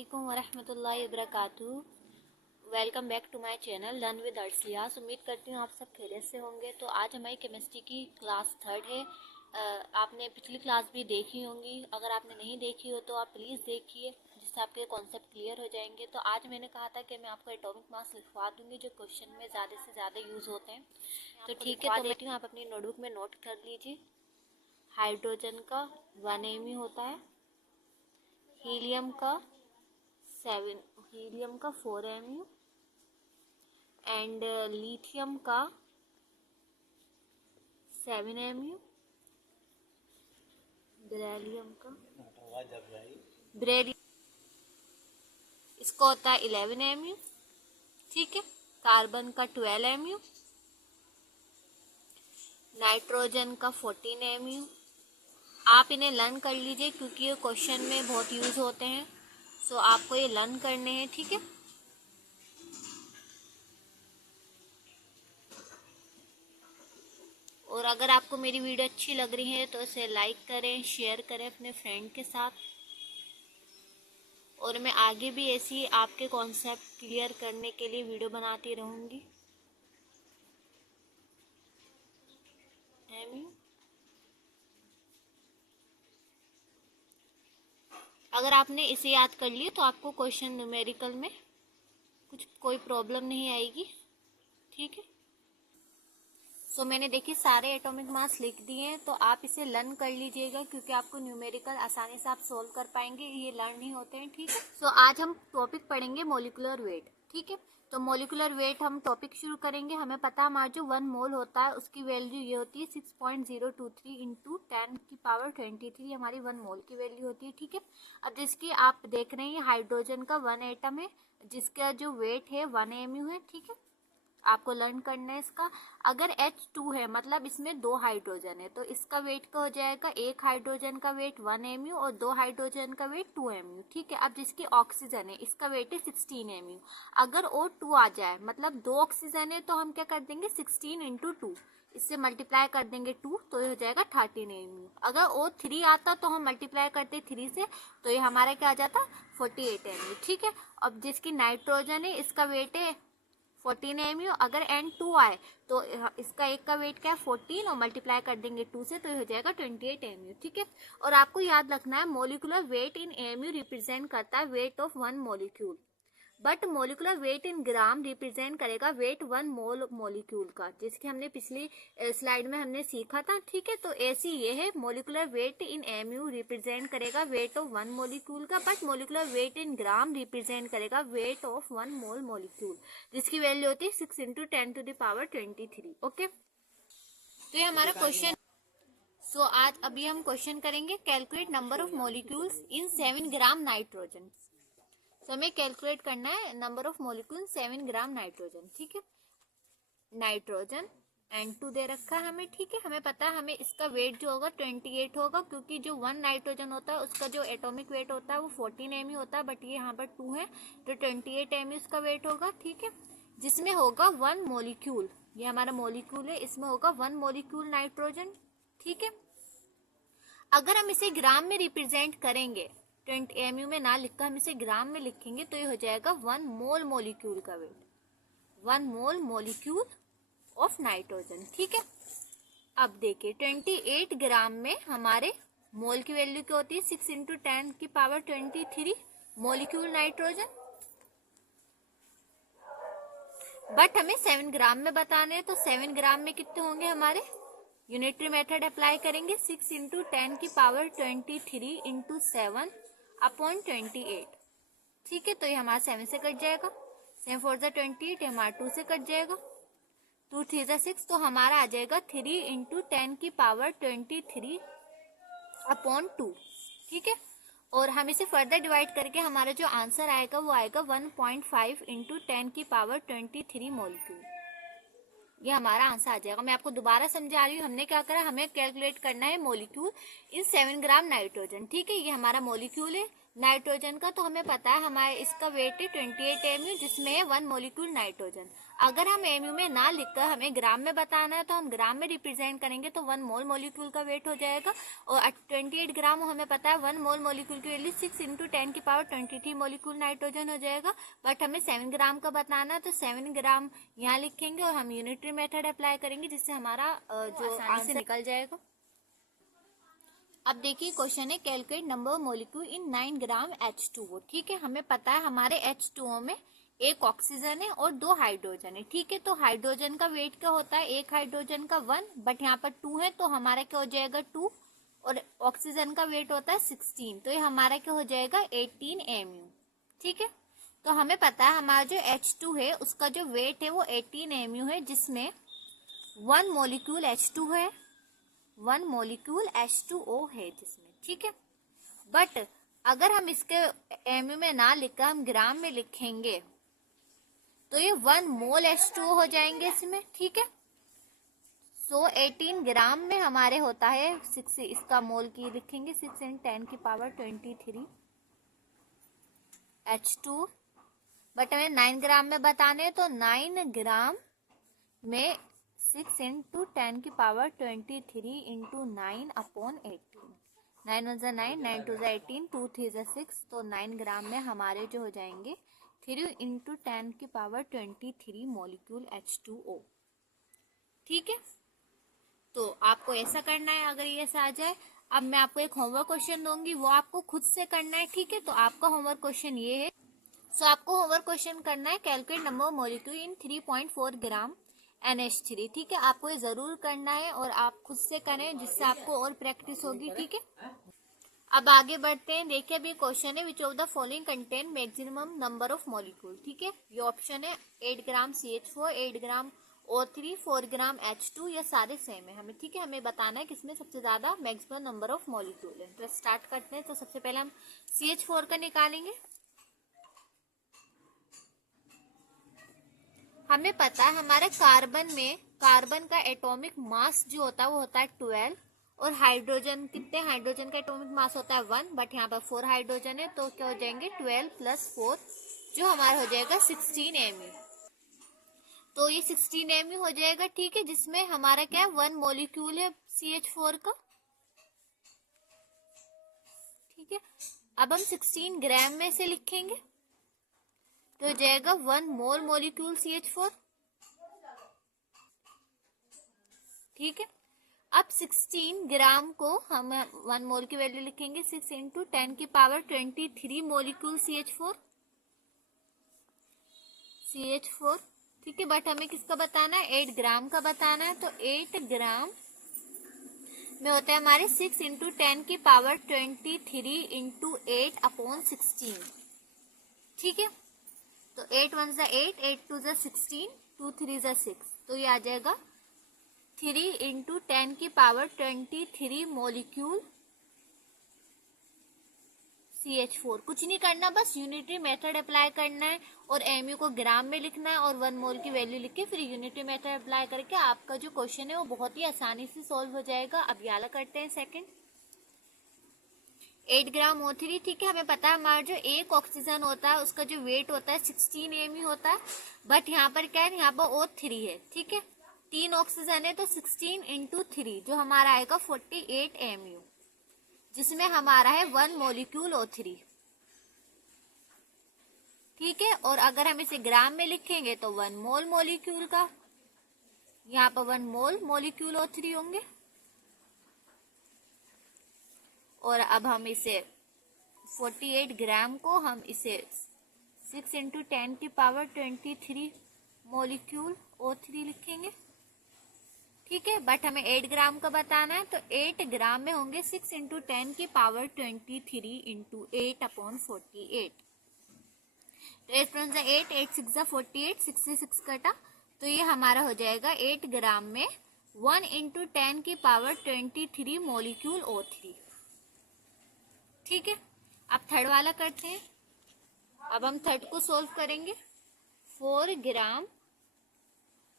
अस्सलामुअलैकुम वरहमतुल्लाहि वबरकातुहू। Welcome back to my channel learn with अर्सलियास। उम्मीद करती हूँ आप सब खैरियत से होंगे। तो आज हमारी केमिस्ट्री की क्लास 3 है। आपने पिछली क्लास भी देखी होंगी, अगर आपने नहीं देखी हो तो आप प्लीज़ देखिए, जिससे आपके कॉन्सेप्ट क्लियर हो जाएंगे। तो आज मैंने कहा था कि मैं आपको एटॉमिक मास लिखवा दूँगी जो क्वेश्चन में ज़्यादा से ज़्यादा यूज़ होते हैं। तो ठीक है, तो देखती हूँ, आप अपनी नोटबुक में नोट कर लीजिए। हाइड्रोजन का 1 Mu होता है, हीलियम का 4 Mu एंड लिथियम का 7 Mu, बेरिलियम इसका होता है 11 Mu। ठीक है, कार्बन का 12 Mu, नाइट्रोजन का 14 Mu। आप इन्हें लर्न कर लीजिए क्योंकि ये क्वेश्चन में बहुत यूज होते हैं, सो आपको ये लर्न करने हैं। ठीक है, और अगर आपको मेरी वीडियो अच्छी लग रही है तो इसे लाइक करें, शेयर करें अपने फ्रेंड के साथ, और मैं आगे भी ऐसी आपके कॉन्सेप्ट क्लियर करने के लिए वीडियो बनाती रहूँगी। अगर आपने इसे याद कर लिया तो आपको क्वेश्चन न्यूमेरिकल में कोई प्रॉब्लम नहीं आएगी। ठीक है, सो मैंने देखिए सारे एटॉमिक मास लिख दिए हैं, तो आप इसे लर्न कर लीजिएगा क्योंकि आपको न्यूमेरिकल आसानी से आप सोल्व कर पाएंगे, ये लर्न नहीं होते हैं। ठीक है, सो आज हम टॉपिक पढ़ेंगे मॉलिक्यूलर वेट। ठीक है, तो मॉलिक्यूलर वेट हम टॉपिक शुरू करेंगे। हमें पता है हमारा जो 1 मोल होता है उसकी वैल्यू ये होती है 6.023 इंटू 10⁻23 हमारी 1 मोल की वैल्यू होती है। ठीक है, अब जिसकी आप देख रहे हैं हाइड्रोजन का 1 एटम है जिसका जो वेट है 1 Mu है। ठीक है, आपको लर्न करना है इसका। अगर H2 है मतलब इसमें 2 हाइड्रोजन है तो इसका वेट क्या हो जाएगा, एक हाइड्रोजन का वेट 1 Mu और 2 हाइड्रोजन का वेट 2 Mu। ठीक है, अब जिसकी ऑक्सीजन है इसका वेट है 16 Mu। अगर O2 आ जाए मतलब 2 ऑक्सीजन है तो हम क्या कर देंगे 16 इंटू 2, इससे मल्टीप्लाई कर देंगे 2 तो ये हो जाएगा 13 Mu। अगर O3 आता तो हम मल्टीप्लाई करते 3 से तो ये हमारा क्या आ जाता 48 Mu। ठीक है, अब जिसकी नाइट्रोजन है इसका वेट है 14 Mu। अगर N2 आए तो इसका एक का वेट क्या है 14 और मल्टीप्लाई कर देंगे 2 से तो ये हो जाएगा 28 Mu। ठीक है, और आपको याद रखना है मॉलिक्यूलर वेट इन Mu रिप्रेजेंट करता है weight of 1 molecule, but molecular weight in gram represent करेगा वेट 1 मोल मॉलिक्यूल का, जिसके हमने पिछली स्लाइड में हमने सीखा था। ठीक है, तो ऐसी ये है मॉलिक्यूलर वेट इन Mu रिप्रेजेंट करेगा वेट ऑफ 1 मॉलिक्यूल का, but molecular weight in gram represent करेगा वेट ऑफ 1 मोल मॉलिक्यूल, जिसकी वैल्यू होती है 6 इंटू 10⁻23। ओके, तो ये हमारा क्वेश्चन। सो आज अभी हम क्वेश्चन करेंगे calculate number of molecules in 7 gram nitrogen. तो हमें कैलकुलेट करना है number of molecule 7 gram nitrogen. ठीक है, नाइट्रोजन N2 दे रखा है हमें। ठीक है, हमें पता है हमें इसका वेट जो होगा 28 होगा, क्योंकि जो 1 नाइट्रोजन होता है उसका जो एटॉमिक वेट होता है वो 14 Mu होता है, बट ये यहाँ पर 2 है तो 28 Mu इसका वेट होगा। ठीक है, जिसमें होगा 1 मॉलिक्यूल, ये हमारा मॉलिक्यूल है, इसमें होगा 1 मॉलिक्यूल नाइट्रोजन। ठीक है, अगर हम इसे ग्राम में रिप्रेजेंट करेंगे 20 Mu में ना लिखकर हम इसे ग्राम में लिखेंगे तो ये हो जाएगा 1 मोल मॉलिक्यूल का weight, 1 mole molecule of nitrogen. ठीक है, अब देखिए 28 ग्राम में हमारे मोल की वैल्यू क्या होती है 6 इंटू 10⁻23 मॉलिक्यूल नाइट्रोजन, बट हमें 7 ग्राम में बताने हैं तो 7 ग्राम में कितने होंगे हमारे, यूनिटरी मेथड अप्लाई करेंगे 6 इंटू 10⁻23 इंटू 7/28। ठीक है, तो ये हमारा 7 से कट जाएगा, 7 4 28, हमारा 2 से कट जाएगा, 2 3 6, तो हमारा आ जाएगा 3 इंटू 10⁻23/2। ठीक है, और हम इसे फर्दर डिवाइड करके हमारा जो आंसर आएगा वो आएगा 1.5 इंटू 10⁻23 मॉलिक्यूल, ये हमारा आंसर आ जाएगा। मैं आपको दोबारा समझा रही हूँ, हमने क्या करा, हमें कैलकुलेट करना है मॉलिक्यूल इन 7 ग्राम नाइट्रोजन। ठीक है, ये हमारा मॉलिक्यूल है नाइट्रोजन का, तो हमें पता है हमारे इसका वेट है 28 एमयू, जिसमें है 1 मॉलिक्यूल नाइट्रोजन। अगर हम एमयू में ना लिखकर हमें ग्राम में बताना है तो हम ग्राम में रिप्रेजेंट करेंगे, तो 1 मोल मॉलिक्यूल का वेट हो जाएगा। और 28 ग्राम हमें पता है 1 मोल मॉलिक्यूल की वैल्यू 6 × 10⁻23 मॉलिक्यूल नाइट्रोजन हो जाएगा। बट हमें 7 ग्राम का बताना है, तो 7 ग्राम यहाँ लिखेंगे और हम यूनिटरी मेथड अप्लाई करेंगे, जिससे हमारा जो आंसर निकल जाएगा। अब देखिए क्वेश्चन है, calculate number of molecule in 9 gram H2O। ठीक है, हमें पता है हमारे H2O में एक ऑक्सीजन है और 2 हाइड्रोजन है। ठीक है, तो हाइड्रोजन का वेट क्या होता है, एक हाइड्रोजन का 1, बट यहाँ पर 2 है तो हमारा क्या हो जाएगा 2, और ऑक्सीजन का वेट होता है 16, तो ये हमारा क्या हो जाएगा 18 एमयू। ठीक है, तो हमें पता है हमारा जो H2 है उसका जो वेट है वो 18 एमयू है, जिसमें 1 मॉलिक्यूल H2 है, 1 मॉलिक्यूल H2O है जिसमें। ठीक है, बट अगर हम इसके एमयू में ना लिखकर हम ग्राम में लिखेंगे तो ये 1 मोल H2O हो जाएंगे इसमें। ठीक है, सो 18 ग्राम में हमारे होता है 6, इसका मोल की लिखेंगे 6 × 10⁻23 H2, बट हमें 9 ग्राम में बताने हैं, तो 9 ग्राम में 6 × 10⁻23 × 9/18, 9 1 = 9, 9 2 = 18, 2 3 = 6, तो 9 ग्राम में हमारे जो हो जाएंगे 3 × 10⁻23 मॉलिक्यूल H2O। ठीक है, तो आपको ऐसा करना है अगर ये ऐसा आ जाए। अब मैं आपको एक होमवर्क क्वेश्चन दूंगी, वो आपको खुद से करना है। ठीक है, तो आपका होमवर्क क्वेश्चन ये है, सो आपको होमवर्क क्वेश्चन करना है, calculate number of molecule in 3.4 gram NH3। ठीक है, आपको ये जरूर करना है और आप खुद से करें, जिससे आपको और प्रैक्टिस होगी। ठीक है, अब आगे बढ़ते हैं। देखिए अभी क्वेश्चन है, which of the following contain maximum number of molecule. ठीक है, ये ऑप्शन है 8 ग्राम CH4, 8 ग्राम O3, 4 ग्राम H2, ये सारे सेम है हमें। ठीक है, हमें बताना है किसमें सबसे ज्यादा मैक्सिमम नंबर ऑफ मॉलिक्यूल है। तो स्टार्ट करते हैं। तो सबसे पहले हम CH4 का निकालेंगे। हमें पता है हमारे कार्बन में कार्बन का एटॉमिक मास जो होता है वो होता है 12, और हाइड्रोजन कितने, हाइड्रोजन का एटॉमिक मास होता है 1, बट यहाँ पर 4 हाइड्रोजन है, तो क्या हो जाएंगे 12 + 4, जो हमारा हो जाएगा 16 एमयू। तो ये 16 एमयू हो जाएगा। ठीक है, जिसमें हमारा क्या है 1 मॉलिक्यूल है CH4 का। ठीक है, अब हम 16 ग्राम में से लिखेंगे, तो हो जाएगा 1 मोल मॉलिक्यूल CH4। ठीक है, अब 16 ग्राम को हम 1 मोल की वैल्यू लिखेंगे 6 × 10⁻23 मॉलिक्यूल CH4। ठीक है, बट हमें किसका बताना है, 8 ग्राम का बताना है, तो 8 ग्राम में होता है हमारे 6 × 10⁻23 × 8/16। ठीक है, तो 8 1 = 8, 8 2 = 16, 2 3 = 6, तो ये आ जाएगा 3 × 10⁻23 मॉलिक्यूल CH4। कुछ नहीं करना, बस यूनिटरी मेथड अप्लाई करना है और एमयू को ग्राम में लिखना है और 1 मोल की वैल्यू लिख के फिर यूनिटरी मेथड अप्लाई करके आपका जो क्वेश्चन है वो बहुत ही आसानी से सॉल्व हो जाएगा। अब याला करते हैं सेकंड, 8 ग्राम O3। ठीक है, हमें पता है हमारा जो एक ऑक्सीजन होता है उसका जो वेट होता है 16 एमयू होता है, बट यहाँ पर क्या है, यहाँ पर O3 है। ठीक है, 3 ऑक्सीजन है, तो 16 × 3 जो हमारा आएगा 48 एमयू, जिसमें हमारा है 1 मॉलिक्यूल O3। ठीक है, और अगर हम इसे ग्राम में लिखेंगे तो 1 मोल मॉलिक्यूल का, यहाँ पर 1 मोल मॉलिक्यूल O3 होंगे। और अब हम इसे 48 ग्राम को हम इसे 6 × 10⁻23 मॉलिक्यूल O3 लिखेंगे। ठीक है, बट हमें 8 ग्राम का बताना है, तो 8 ग्राम में होंगे 6 × 10⁻23 × 8/48। तो 8 1 = 8, 8 6 = 48, 6 से 6 कटा, तो ये हमारा हो जाएगा 8 ग्राम में 1 × 10⁻23 मॉलिक्यूल O3। ठीक है, अब थर्ड वाला करते हैं। अब हम थर्ड को सोल्व करेंगे, 4 ग्राम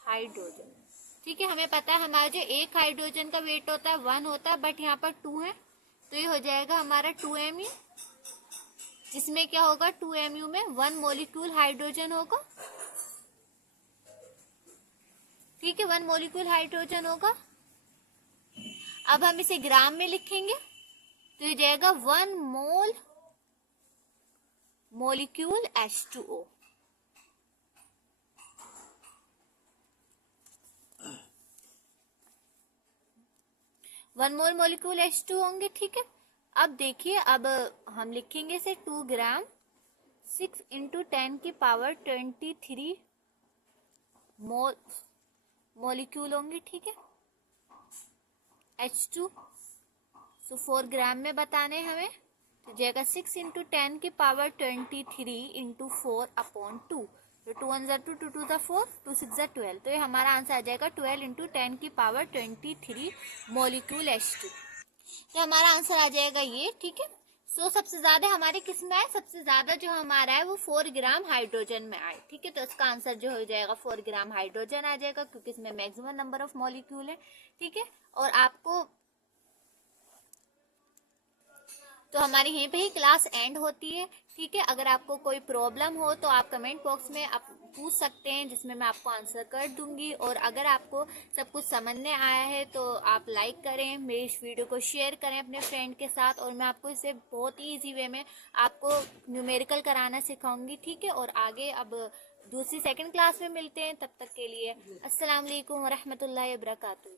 हाइड्रोजन। ठीक है, हमें पता है हमारा जो एक हाइड्रोजन का वेट होता है 1 होता है, बट यहाँ पर 2 है, तो ये हो जाएगा हमारा 2 एमयू। जिसमें क्या होगा 2mu में 1 मॉलिक्यूल हाइड्रोजन होगा, ठीक है, 1 मॉलिक्यूल हाइड्रोजन होगा। अब हम इसे ग्राम में लिखेंगे तो ये जाएगा 1 mole molecule H2O। One mole molecule H2 होंगे, ठीक है। अब देखिए, अब हम लिखेंगे इसे 2 ग्राम 6 × 10⁻23 मॉलिक्यूल होंगे, ठीक है, H2। सो 4 ग्राम में बताने हमें, तो जाएगा 6 × 10⁻23 × 4/2। तो 2 1 2 2 2 4 2 6 12। तो ये हमारा आंसर आ जाएगा 12 × 10⁻23 मॉलिक्यूल H2। तो हमारा आंसर आ जाएगा ये, ठीक है। सो सबसे ज्यादा हमारे किस में आए, सबसे ज्यादा जो हमारा है वो 4 ग्राम हाइड्रोजन में आए, ठीक है। तो इसका आंसर जो हो जाएगा 4 ग्राम हाइड्रोजन आ जाएगा, क्योंकि इसमें मैक्सिमम नंबर ऑफ मॉलिक्यूल है, ठीक है। और आपको तो हमारी यहीं पे ही क्लास एंड होती है, ठीक है। अगर आपको कोई प्रॉब्लम हो तो आप कमेंट बॉक्स में आप पूछ सकते हैं, जिसमें मैं आपको आंसर कर दूंगी। और अगर आपको सब कुछ समझ में आया है तो आप लाइक करें, मेरी इस वीडियो को शेयर करें अपने फ्रेंड के साथ। और मैं आपको इसे बहुत ही ईजी वे में आपको न्यूमेरिकल कराना सिखाऊंगी, ठीक है। और आगे अब दूसरी सेकंड क्लास में मिलते हैं, तब तक के लिए अस्सलाम वालेकुम व रहमतुल्लाहि व बरकातुहू।